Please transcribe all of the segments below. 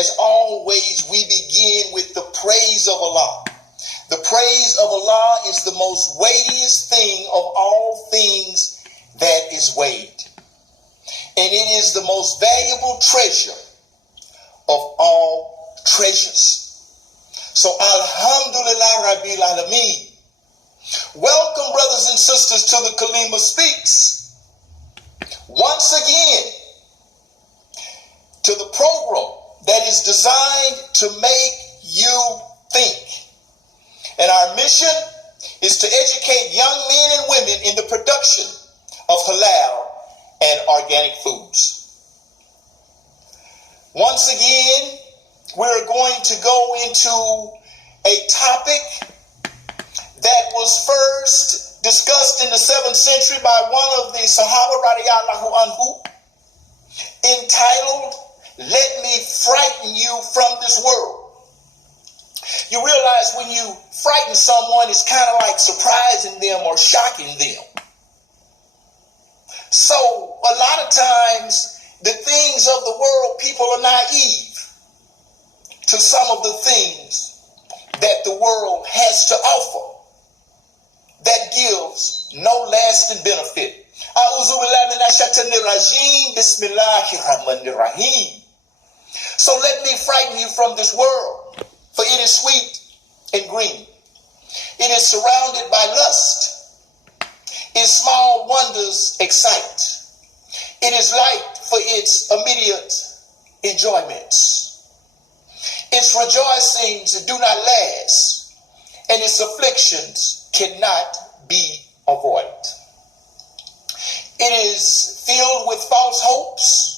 as always, we begin with the praise of Allah. The praise of Allah is the most weightiest thing of all things that is weighed. And it is the most valuable treasure of all treasures. So Alhamdulillah Rabbil Alameen. Welcome, brothers and sisters, to the Kalima Speaks. Once again, to the program that is designed to make you think. And our mission is to educate young men and women in the production of halal and organic foods. Once again, we're going to go into a topic that was first discussed in the 7th century by one of the Sahaba radiyallahu anhu, entitled, "Let me frighten you from this world." You realize when you frighten someone, it's kind of like surprising them or shocking them. So a lot of times, the things of the world, people are naive to some of the things that the world has to offer that gives no lasting benefit. Bismillahirrahmanirrahim. So let me frighten you from this world, for it is sweet and green. It is surrounded by lust. Its small wonders excite. It is light for its immediate enjoyments. Its rejoicings do not last, and its afflictions cannot be avoided. It is filled with false hopes,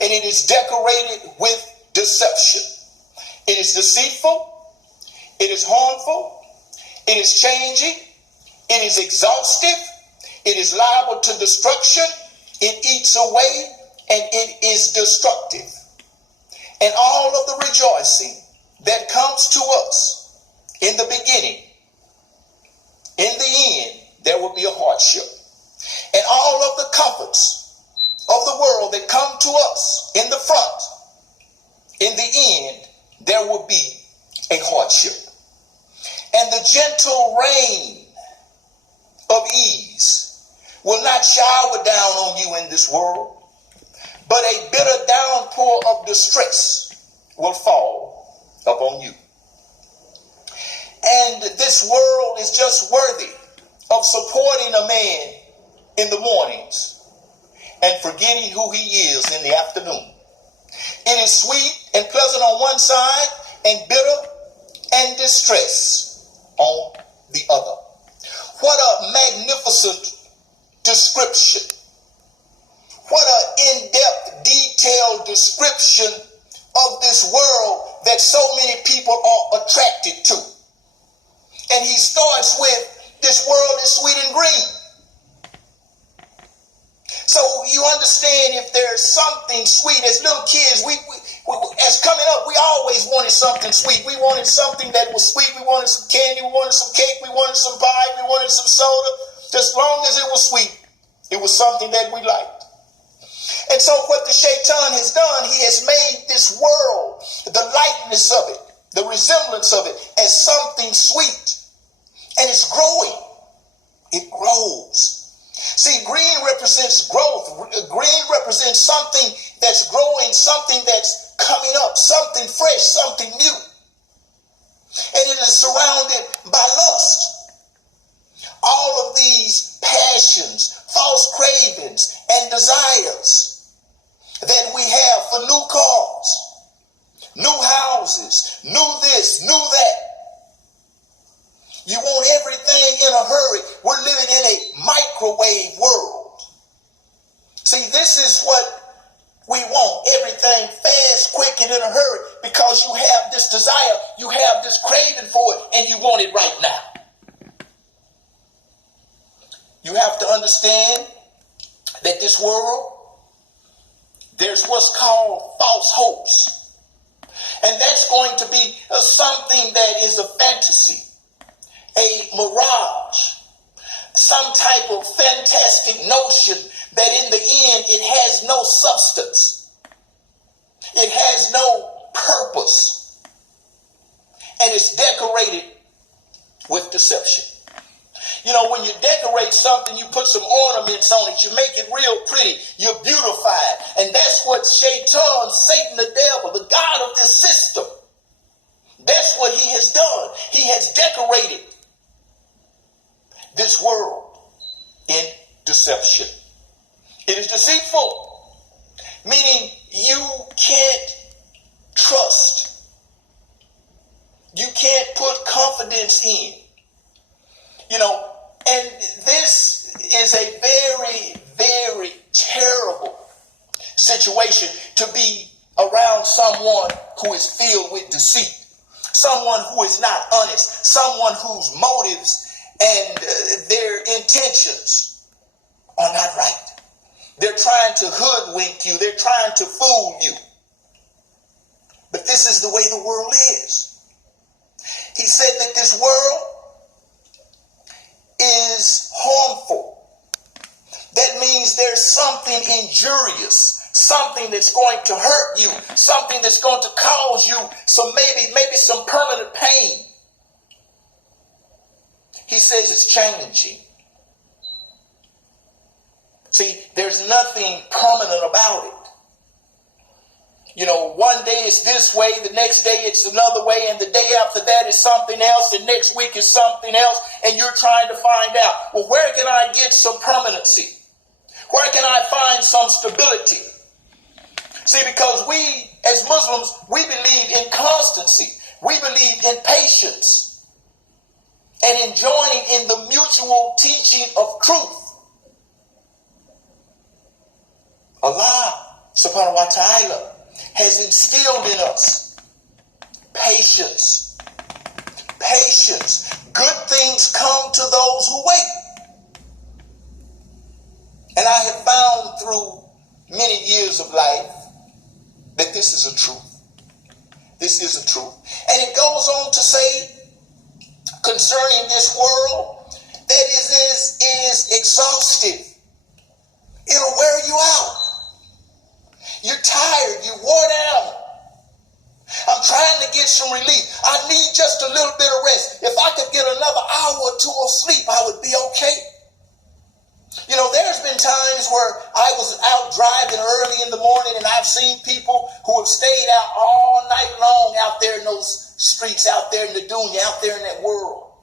and it is decorated with deception. It is deceitful, it is harmful, it is changing, it is exhaustive, it is liable to destruction, it eats away, and it is destructive. And all of the rejoicing that comes to us in the beginning, in the end, there will be a hardship. And all of the comforts of the world that come to us in the front, in the end, there will be a hardship. And the gentle rain of ease will not shower down on you in this world, but a bitter downpour of distress will fall upon you. And this world is just worthy of supporting a man in the mornings and forgetting who he is in the afternoon. It is sweet and pleasant on one side and bitter and distress on the other. What a magnificent description. What an in-depth, detailed description of this world that so many people are attracted to. And he starts with, this world is sweet and green. So you understand, if there's something sweet, as little kids, we as coming up, we always wanted something sweet. We wanted something that was sweet. We wanted some candy. We wanted some cake. We wanted some pie. We wanted some soda. As long as it was sweet, it was something that we liked. And so what the shaitan has done, he has made this world, the likeness of it, the resemblance of it, as something sweet. And it's growing. It grows. See, green represents growth. Green represents something that's growing, something that's coming up, something fresh, something new. And it is surrounded by lust. All of these passions, false cravings, and desires that we have for new cars, new houses, new this, new that. You want everything in a hurry. We're living in a microwave world. See, this is what we want. Everything fast, quick, and in a hurry, because you have this desire, you have this craving for it, and you want it right now. You have to understand that this world, there's what's called false hopes. And that's going to be something that is a fantasy, a mirage, some type of fantastic notion that in the end it has no substance. It has no decorated with deception. You know, when you decorate something, you put some ornaments on it, you make it real pretty, you beautify it. And that's what Shaitan, Satan, the devil, the god of this system, that's what he has done. He has decorated this world in deception. It is deceitful, meaning you can't trust. You can't put confidence in. You know, and this is a very, very terrible situation to be around someone who is filled with deceit, someone who is not honest, someone whose motives and their intentions are not right. They're trying to hoodwink you. They're trying to fool you. But this is the way the world is. He said that this world is harmful. That means there's something injurious, something that's going to hurt you, something that's going to cause you maybe some permanent pain. He says it's changing. See, there's nothing permanent about it. You know, one day it's this way, the next day it's another way, and the day after that is something else, and next week is something else, and you're trying to find out, well, where can I get some permanency? Where can I find some stability? See, because we, as Muslims, we believe in constancy. We believe in patience and in joining in the mutual teaching of truth. Allah subhanahu wa ta'ala has instilled in us patience. Patience. Good things come to those who wait. And I have found through many years of life that this is a truth. This is a truth. And it goes on to say concerning this world that is exhaustive. It'll wear you out. You're tired. You're wore down. I'm trying to get some relief. I need just a little bit of rest. If I could get another hour or two of sleep, I would be okay. You know, there's been times where I was out driving early in the morning and I've seen people who have stayed out all night long out there in those streets, out there in the dunya, out there in that world.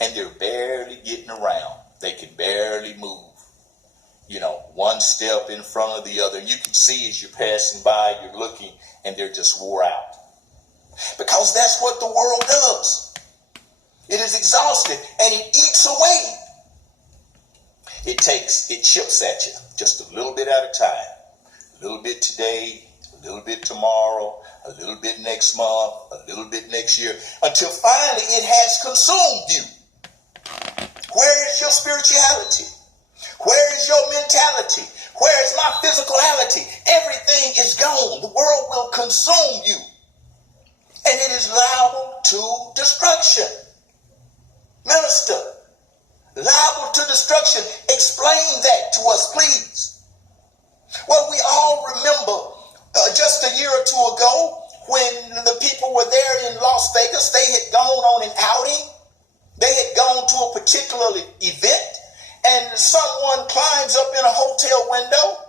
And they're barely getting around. They can barely move. You know, one step in front of the other. You can see as you're passing by, you're looking, and they're just wore out. Because that's what the world does. It is exhausted, and it eats away. It chips at you just a little bit at a time. A little bit today, a little bit tomorrow, a little bit next month, a little bit next year, until finally it has consumed you. Where is your spirituality? Where is your mentality? Where is my physicality? Everything is gone. The world will consume you. And it is liable to destruction. Minister, liable to destruction. Explain that to us, please. Well, we all remember just a year or two ago when the people were there in Las Vegas. They had gone on an outing. They had gone to a particular event. And someone climbs up in a hotel window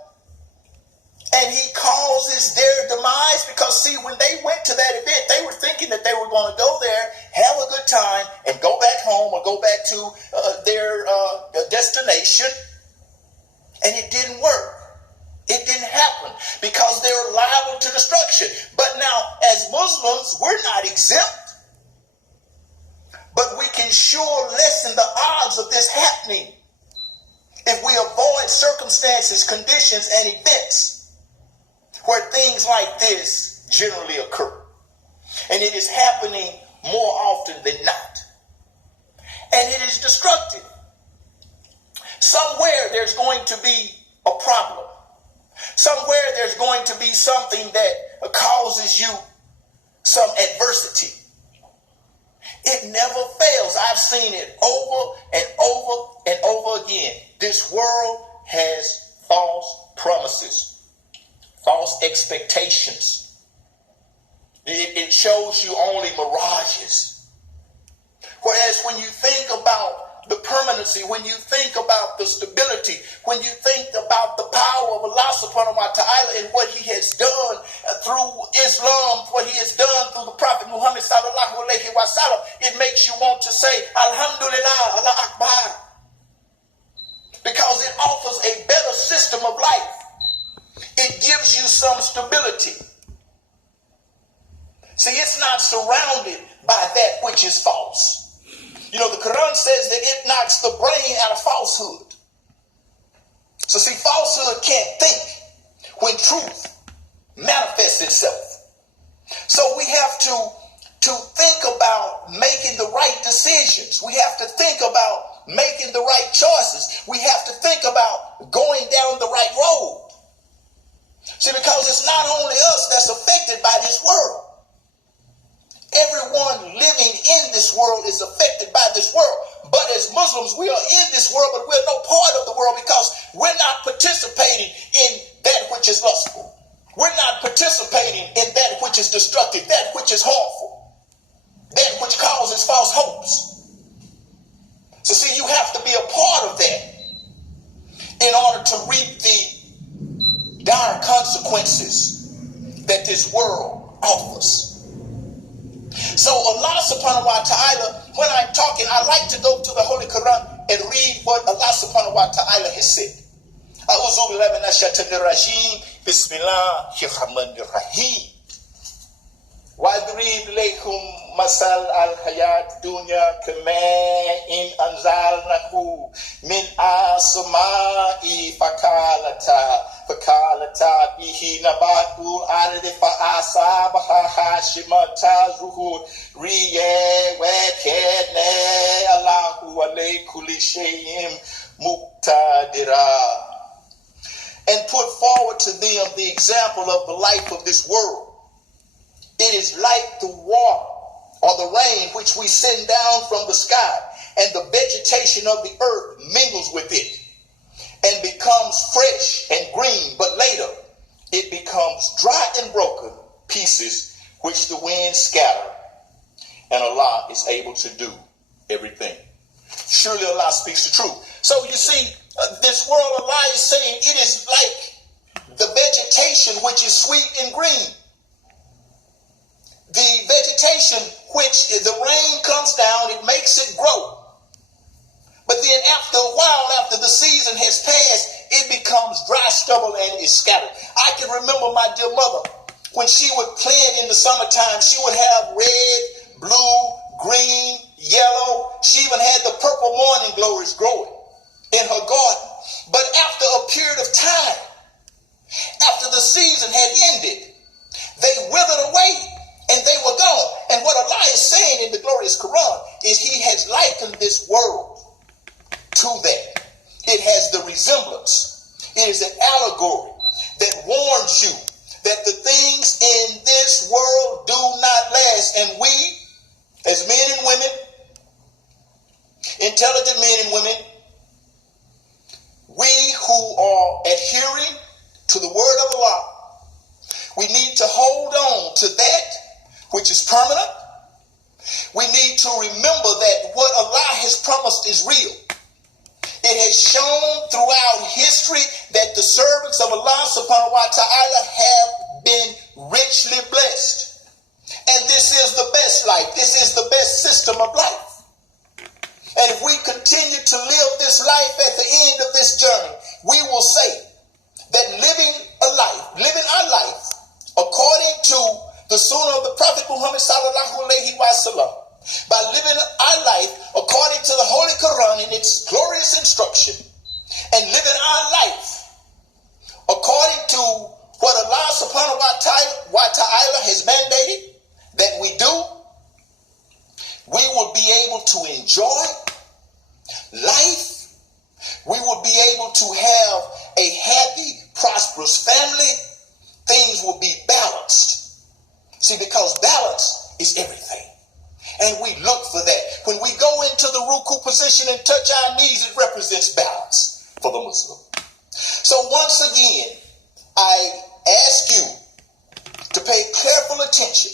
and he causes their demise because, see, when they went to that event, they were thinking that they were going to go there, have a good time, and go back home or go back to their destination. And it didn't work. It didn't happen because they're liable to destruction. But now, as Muslims, we're not exempt. But we can sure lessen the odds of this happening if we avoid circumstances, conditions, and events where things like this generally occur. And it is happening more often than not. And it is destructive. Somewhere there's going to be a problem. Somewhere there's going to be something that causes you some adversity. It never fails. I've seen it over and over and over again. This world has false promises, false expectations. It shows you only mirages. Whereas when you think about the permanency, when you think about the stability, when you think about the power of Allah subhanahu wa ta'ala and what he has done through Islam, what he has done through the Prophet Muhammad sallallahu alayhi wa sallam, it makes you want to say, Alhamdulillah, Allah Akbar. Because it offers a better system of life. It gives you some stability. See, it's not surrounded by that which is false. You know, the Quran says that it knocks the brain out of falsehood. So see, falsehood can't think when truth manifests itself. So we have to think about making the right decisions. We have to think about making the right choices. We have to think about going down the right road. See, because it's not only us that's affected by this world. Everyone living in this world is affected by this world. But as Muslims, we are in this world, but we're no part of the world because we're not participating in that which is lustful. We're not participating in that which is destructive, that which is harmful, that which causes false hopes. So see, you have to be a part of that in order to reap the dire consequences that this world offers. So Allah subhanahu wa ta'ala, when I'm talking, I like to go to the Holy Quran and read what Allah subhanahu wa ta'ala has said. A'udhu billahi minash shaitanir rajim. Bismillahirrahmanirrahim. وَاضْرِبْ لَهُمْ مَثَلَ الْحَيَاةِ الدُّنْيَا كَمَاءٍ أَنزَلْنَاهُ مِنْ السَّمَاءِ فَكَانَتْ بِهِ نَبَاتُ الْأَرْضِ فَأَصَابَهَا هَاشِمَةً رِيَاحٌ وَكَانَ اللَّهُ عَلَىٰ كُلِّ شَيْءٍ مُقْتَدِرًا. And put forward to them the example of the life of this world. It is like the water or the rain which we send down from the sky, and the vegetation of the earth mingles with it and becomes fresh and green, but later it becomes dry and broken pieces which the wind scatter, and Allah is able to do everything. Surely Allah speaks the truth. So you see, this world, Allah is saying it is like the vegetation which is sweet and green. The vegetation which the rain comes down, it makes it grow. But then after a while, after the season has passed, it becomes dry stubble and is scattered. I can remember my dear mother, when she would plant in the summertime, she would have red, blue, green, yellow. She even had the purple morning glories growing in her garden. But after a period of time, after the season had ended, they withered away. And they were gone. And what Allah is saying in the glorious Quran is he has likened this world to that. It has the resemblance. It is an allegory that warns you that the things in this world do not last. And we, as men and women, intelligent men and women, we who are adhering to the word of Allah, we need to hold on to that which is permanent. We need to remember that what Allah has promised is real. It has shown throughout history that the servants of Allah subhanahu wa ta'ala have been richly blessed. And this is the best life. This is the best system of life. And if we continue to live this life at the end of this journey, we will say that living our life according to the sunnah of the Prophet Muhammad sallallahu alayhi wa sallam, by living our life according to the Holy Quran in its glorious instruction, and living our life according to what Allah subhanahu wa ta'ala has mandated that we do, we will be able to enjoy life. We will be able to have a happy, prosperous family. Things will be balanced. See, because balance is everything. And we look for that. When we go into the ruku position and touch our knees, it represents balance for the Muslim. So once again, I ask you to pay careful attention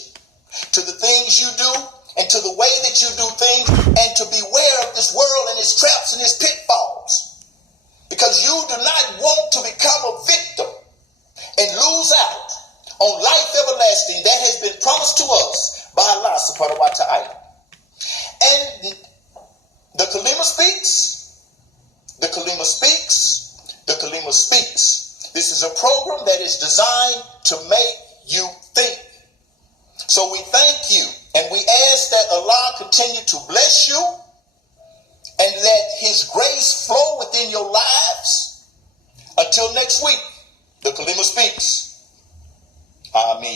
to the things you do and to the way that you do things, and to beware of this world and its traps and its pitfalls. Because you do not want to become a victim and lose out on life everlasting that has been promised to us by Allah subhanahu wa ta'ala. And the Kalima speaks, the Kalima speaks, the Kalima speaks. This is a program that is designed to make you think. So we thank you and we ask that Allah continue to bless you and let his grace flow within your lives. Until next week, the Kalima speaks. Ameen.